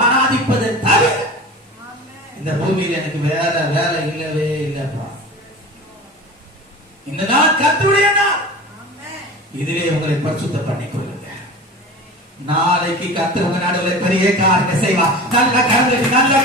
ஆராதிப்பதை தவிர இந்த பூமியில் எனக்கு வேற வேலை இல்லவே இல்லப்பா. இந்த நாள் கர்த்தருடைய நாள். இதிலே உங்களை பரிசுத்தம் பண்ணிக் கொள்ளுங்க. நாளைக்கு கர்த்தர் உங்க நடுவில் பெரிய காரியம் செய்வார். நல்ல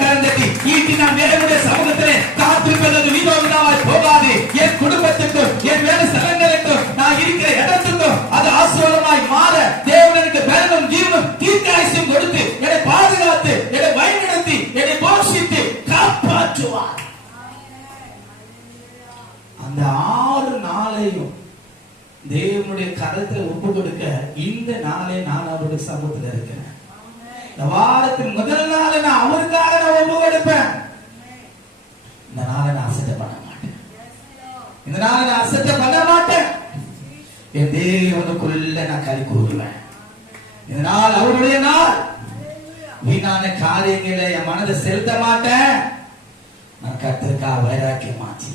கரந்தட்டி ஈட்டி நான் தேவனுடைய சமூகத்திலே காத்திருப்பது வீணாய் போகாது. என் குடும்பத்துக்கும் என் வேலை ஸ்தலங்களுக்கும் நான் இருக்கிற இடத்துக்கும் அது ஆசீர்வாதமாய் மாற தேவனுக்கு பலனும் ஜீவனும் தீர்க்காயுசும் கொடுத்து என்னை பாதுகாத்து என்னை வழிநடத்தி என்னை போஷித்து காப்பாற்றுவார். அந்த 6 நாளையும் தேவனுடைய கரத்தில் ஒப்பு கொடுக்க இந்த நாளே நான் அவருடைய சமூகத்தில் இருக்கிறேன். இந்த வாரத்தின் முதல் நாளை நான் அவருக்காக நான் ஒப்பு கொடுப்பேன். இந்த நாளை நான் அசட்டை பண்ண மாட்டேன். இந்த நாளை நான் அசட்டை பண்ண மாட்டேன். என் தேவனுக்குள்ள நான் கை கூறுவேன். இந்த நாள் அவருடைய நாள். வீணான காரியங்களை என் மனதை செலுத்த மாட்டேன். நான் கர்த்தருக்காக வைராக்கியம் மாற்றி